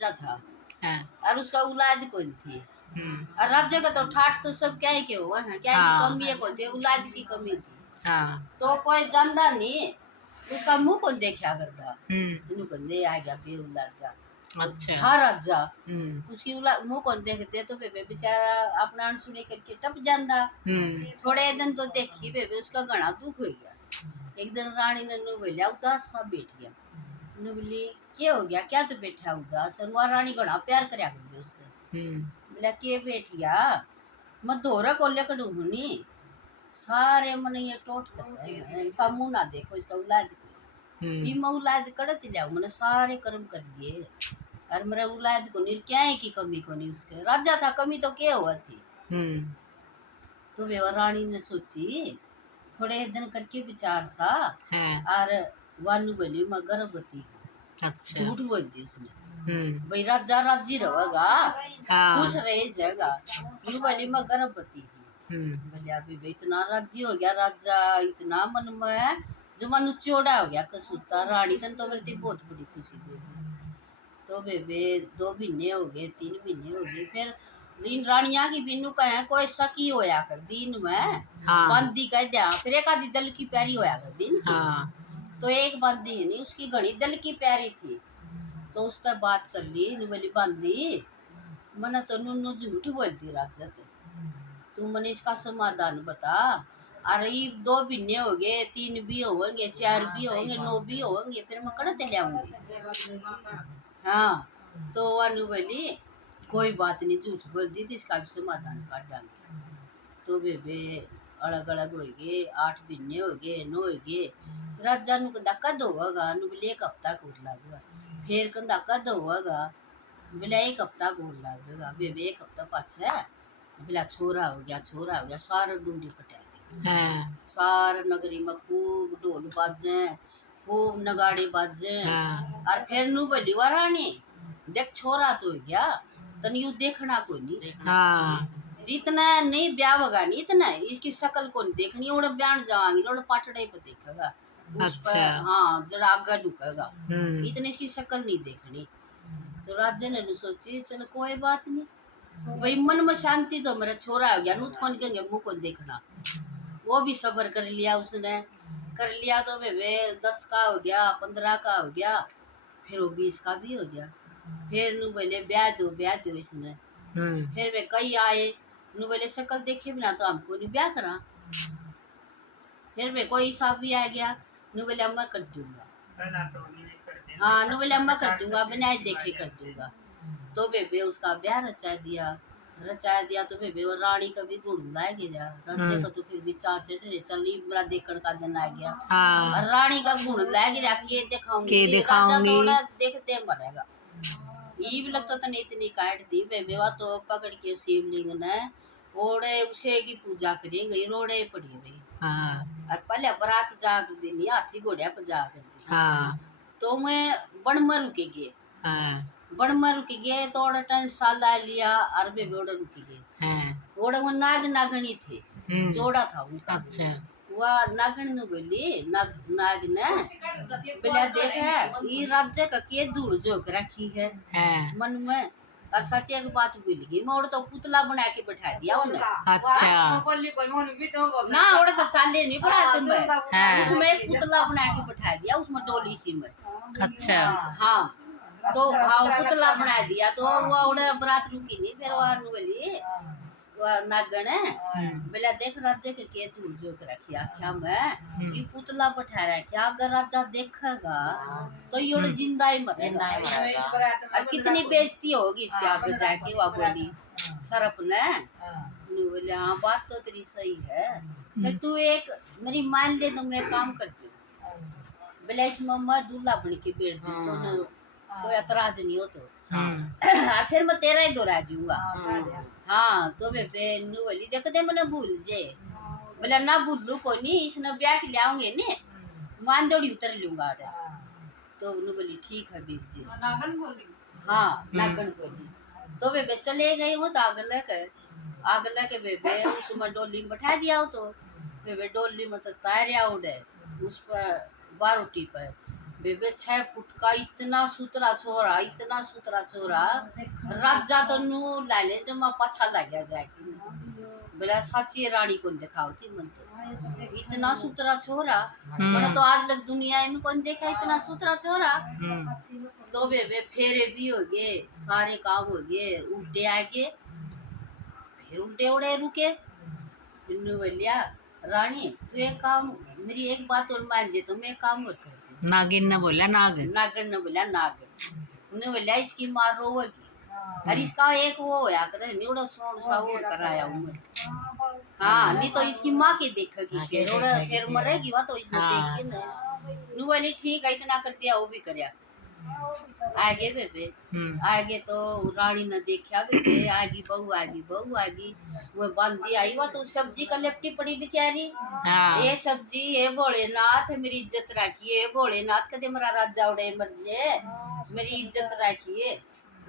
राजा था हाँ। और उसका औलाद कौन थी। हम्म। और राजा का तो ठाठ तो सब क्या ही के हुआ है, क्या की कमी है, कौन थी औलाद की कमी थी। हाँ। तो कोई जानता नहीं, उसका मुंह कौन देखा करता। हम्म। ले आ गया बे औलाद का, अच्छा। था राजा। हम्म। उसकी मुंह कौन देखते, तो बेबे बेचारा अपना अनसुनी करके टप जाता। थोड़े दिन तो देखी बेबे उसका घना दुख हो गया। एक दिन रानी ने नु बोलिया उदास सा बैठ गया। नु बोली क्या हो गया, क्या तो बैठा उदास। और वह रानी घना प्यार करया कर उसको। बोला के बैठ गया, मैं दोहरा को लेकर ढूंढनी सारे मन ये टोट कसे इसका मुंह ना देखो, इसका औलाद भी मैं औलाद कड़त लिया मैंने सारे कर्म कर दिए और मेरा औलाद को नहीं क्या है की कमी को नहीं, उसके राजा था कमी तो क्या हुआ थी। तो वे रानी ने सोची थोड़े दिन करके विचार सा और वानु बोली मैं गर्भवती हूँ। अच्छा। झूठ बोल दी उसने। भाई राजा राजी रहेगा, खुश रह जाएगा। बोली मैं गर्भवती हूँ। बोले अभी इतना राजी हो गया राजा, इतना मन में जो मनु चौड़ा हो गया कसूता। रानी तन तो मेरी बहुत बड़ी खुशी दे दी। तो बेबे 2 महीने हो गए, 3 महीने हो गए, फिर रीन रानिया की बिन्नू कहे कोई सकी होया कर दिन में। बंदी कह दिया, फिर एक आधी दल की प्यारी होया कर दिन की। तो एक बंदी है नहीं उसकी घड़ी दल की प्यारी थी। तो उससे बात कर ली, बोली बंदी मना तो नुन्नू झूठ बोलती राजा तू मने इसका समाधान बता। अरे 2 महीने हो गए, 3 भी होंगे, 4 भी होंगे, 9 भी होंगे, फिर मैं कड़ते लाऊंगी। हाँ। तो अनु बोली कोई बात नहीं, झूठ बोल दी थी, इसका भी समाधान कर डालेंगे। तो बेबे अलग अलग हो गए, 8 महीने हो गए, 9 हो गए। राजा नु कहता कद होगा, नु बोले 1 हफ्ता कोट लागेगा। फिर कहता कद होगा, बोले 1 हफ्ता कोट लागेगा। बेबे 1 हफ्ता पाछे बोला छोरा हो गया, छोरा हो गया, सारा डूंडी पटा दी। सारा नगरी में खूब ढोल बाजे, खूब नगाड़े बाजे। और फिर नु बोली वारानी देख छोरा तो हो गया, तन यू देखना कोई नहीं। जितना नहीं ब्याह होगा नहीं इतना इसकी शक्ल को नहीं देखनी, ओड़े ब्याह जावांगी ओड़े पाटड़े पे देखेगा। अच्छा। हाँ जरा आगा ढुकेगा, इतने इसकी शक्ल नहीं देखनी। तो राजा ने सोची चलो कोई बात नहीं, भाई मन में शांति तो मेरा छोरा हो गया, नूत कौन कहेंगे मुंह को देखना। वो भी सबर कर लिया उसने, कर लिया। तो वे 10 का हो गया, 15 का हो गया, फिर वो 20 का भी हो गया। फिर नु बोले ब्याह दो इसने। फिर वे कई आए, नु बोले शक्ल देखे बिना तो हमको नहीं ब्याह करा। फिर वे कोई हिसाब भी आ गया, नु बोले अम्मा कर दूंगा। हाँ नु बोले अम्मा कर दूंगा, बिना देखे कर दूंगा। तो बेबे उसका ब्याह रचा दिया। तो बेबे और रानी का भी गुण लाए गया। राजे का तो फिर भी चाचे ढेरे चली मेरा देखने का दिन आ गया। और रानी का गुण लाए गया के दिखाऊंगी, राजा तो देखते मरेगा। ये भी लगता था इतनी काट दी बेबे वा तो पकड़ के शिवलिंग ने ओड़े उसे की पूजा करेंगे, रोड़े पड़ी रही। और पहले बरात जाग दी हाथी घोड़िया पर जाग दी। तो मैं बन में रुके गए, बन में रुके गए तो ओड़ा टन साल लिया और बेबे ओड़ा रुके गए। ओड़ा वो नाग नागनी थे, जोड़ा था उनका। अच्छा। वह नागन ने बोली नाग ने बोला देख ये राज्य का के दूर जोक रखी है मन में। और सच एक बात भूल गई, मैं तो पुतला बना के बैठा दिया उन्हें। अच्छा। ना ओड़े तो चाले नहीं पड़ा तुम्हें, उसमें एक पुतला बना के बैठा दिया उसमें डोली सी में। अच्छा। हाँ तो हाँ पुतला बना दिया। तो वो उड़े बरात रुकी नहीं, फिर वह बोली नागण बोला देख राजा के तू जो रखी आख्या मैं ये पुतला बैठा रखा, अगर राजा देखेगा तो ये जिंदा ही मरेगा। और कितनी बेइज्जती होगी इसके आगे जाके। वह बोली सरप ने बोले हाँ बात तो तेरी सही है, तू एक मेरी मान ले तो मैं काम करती हूँ। बोले इसमें मैं दूल्हा बन के बैठ जाऊँ तो कोई एतराज नहीं हो तो फिर मैं तेरा ही दोहरा जूंगा। हाँ तो बेबे नु बोली देख दे मैंने भूल जे। बोला ना भूलू कोई नहीं, इसने ब्याह के लाऊंगे ने मान दौड़ी उतर लूंगा। तो नु बोली ठीक है बीर जी। नागन बोली हाँ नागन बोली। तो बेबे चले गए वो तो आग लेके बेबे उसमें डोली में बैठा दिया। तो बेबे डोली में तो तारिया उड़े उस पर बारोटी पर बेबे 6 फुट का इतना सुतरा छोरा, इतना सुतरा छोरा। राजा तो नू लाले जमा पछा लग गया जाके बोला साची रानी को दिखाओ थी मन तो इतना सुतरा छोरा। मैंने तो आज लग दुनिया में कौन देखा इतना सुतरा छोरा। तो बेबे फेरे भी हो गए, सारे काम हो गए, उल्टे आगे फिर उल्टे उड़े रुके। बोलिया रानी तू एक काम, मेरी एक बात और मान जे तो मैं एक काम और कर दूं। नागिन ने बोला नागिन, नागिन ने बोला नागिन। उन्हें बोलिया इसकी मार रोवेगी और इसका एक वो होया करे निवड़ो सोन सा और कराया उम्र। हाँ नहीं तो इसकी माँ की देखेगी फिर मरेगी वह तो इसने देखी ना। बोली ठीक है इतना कर दिया वो भी करया। आगे बेबे आगे तो रानी ने देखा बेबे आगी बहू आगी बहू आगी वो बंदी आई वह तो सब्जी का लेपटी पड़ी बेचारी। ये सब्जी ये भोलेनाथ मेरी इज्जत रखिए, भोलेनाथ कदे मेरा राजा उड़े मर जे मेरी इज्जत रखिए।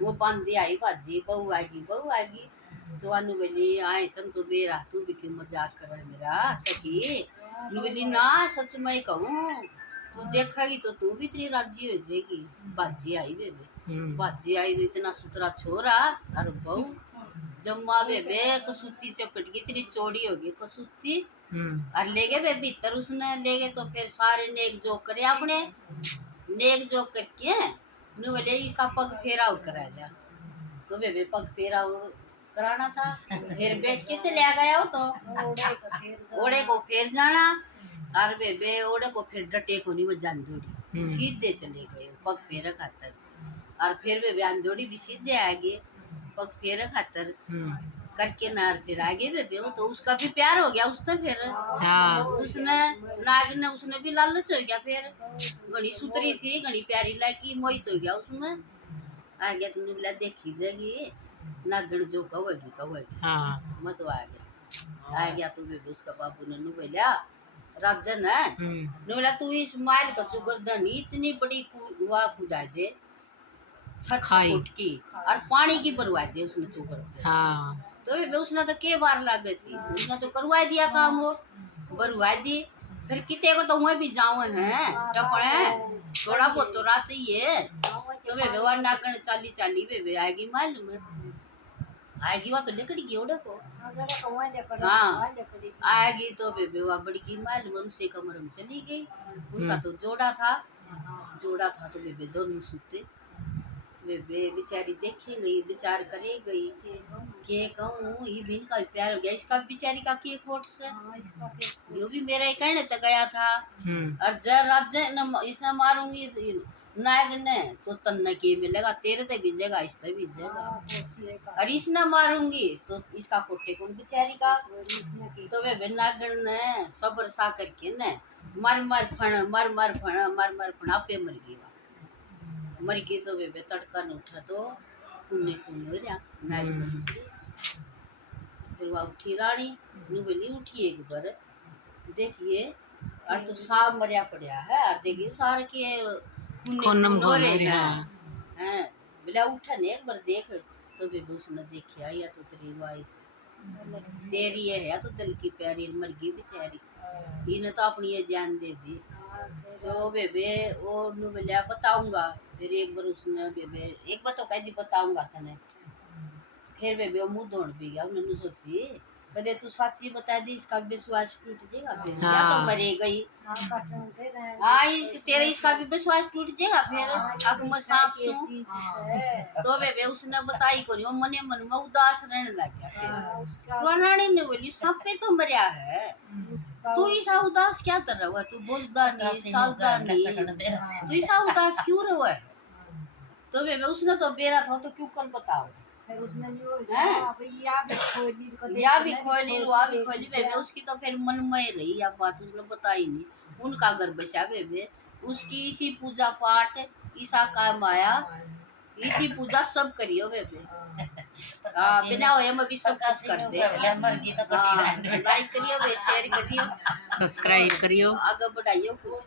वो बंदी आई बाजी बहू आगी तो अनु बोली आए तुम तो मेरा तू भी क्यों मजाक कर रहा मेरा सखी। बोली ना सच में कहूँ तू देखेगी तो तू भी इतनी राजी हो जाएगी। बाजी आई बेबे, बाजी आई तो इतना सुतरा छोरा और बहू जम्मा बेबे कसूती चपट गई इतनी चौड़ी हो गई कसूती और ले गए बेबी भीतर उसने ले गए। तो फिर सारे नेक जोक करे अपने नेक जोक करके बोले इसका पग फेरा करा लिया। तो बेबे पग फेरा कराना था फिर बैठ के चलिया गया हो तो ओड़े को फिर जाना और बेबे ओड़े को फिर डटे को नहीं वो जानदोड़ी सीधे चले गए पग फेरा खातर। और फिर बेबे अंदोड़ी भी सीधे आ गए पग फेरा खातर करके ना फिर आगे बेबे वो तो उसका भी प्यार हो गया उसने फिर उसने नाग ने उसने भी लालच हो गया। फिर घनी सुतरी थी घनी प्यारी लगी मोहित हो गया उसमें आ गया। तुमने बोला देखी जाएगी नागण जो कहोगी मत आ गया। तो बेबे उसका बाबू ने बोला राजन है बोला तू इस माइल का चुगरदन इतनी बड़ी हुआ खुदा दे 6 फुट की और पानी की परवाह दे उसने चुगर। तो बेबे उसने तो के बार लागे थी उसने तो करवा दिया काम वो बरवा दी। फिर किते को तो हुए भी जाओ हैं टपड़े थोड़ा बहुत तो रात चाहिए। तो बेबे वो नागण चाली बेबे आएगी मालूम आएगी वह तो लकड़ी की ओढ़े को हाँ आएगी। तो बेबे वह बड़ी मालूम उनसे कमर में चली गई। उनका तो जोड़ा था तो बेबे दोनों सुते। बेबे बेचारी देखे गई विचार करे गई के कहूँ ये भी इनका प्यार हो गया इसका बेचारी का के खोट से यो भी मेरा ही कहने तक गया था। और जब राज्य इसने मारूंगी नायक ने तो तन्ने के मिलेगा तेरे ते बीजेगा इससे बीजेगा और इसने मारूंगी तो इसका कोटे कौन बेचारी का। तो वे नागण ने सबर सा करके ने मार फण आपे मर गई। तो बेबे तड़का न उठा तो पुण्य हो रहा फिर वह उठी रानी नु बोली उठी एक बार देखिए और तो साफ मरिया पड़ा है और देखिए सारे के हो रहे हैं बोला उठा ने एक बार देख। तो बेबे उसने देखिया या तो तेरी वाइस तेरी है या तो दिल की प्यारी मर गई बेचारी इन्हें तो अपनी ये जान दे दी। तो बेबे वो बोलिया बताऊंगा फिर एक बार उसने बेबे एक बार तो कह दी बताऊंगा तने। फिर बेबे वो मुंह धोड़ भी गया उन्होंने सोची कदे तू सच्ची बता दी इसका विश्वास टूट जाएगा फिर या तो मरे गई तेरे इसका भी विश्वास टूट जाएगा फिर अब मैं सांप सू। तो बेबे उसने बताई को नहीं मने मन में उदास रहने लग गया। रानी ने बोली सांपे तो मरिया है तू ऐसा उदास क्या कर रहा है तू बोलता नहीं चालता नहीं तू ऐसा उदास क्यों रहा है। तो बेबे उसने तो बेरा था तो क्यों कर बताओ भी खोली बेबे उसकी तो फिर मन में रही अब बात उसने बताई नहीं। उनका घर बसा बेबे उसकी इसी पूजा पाठ ईसा का माया इसी पूजा सब करियो बेबे बिना होए मैं भी सब कुछ कर दे। लाइक करियो शेयर करियो सब्सक्राइब करियो आगे बढ़ाइयो कुछ।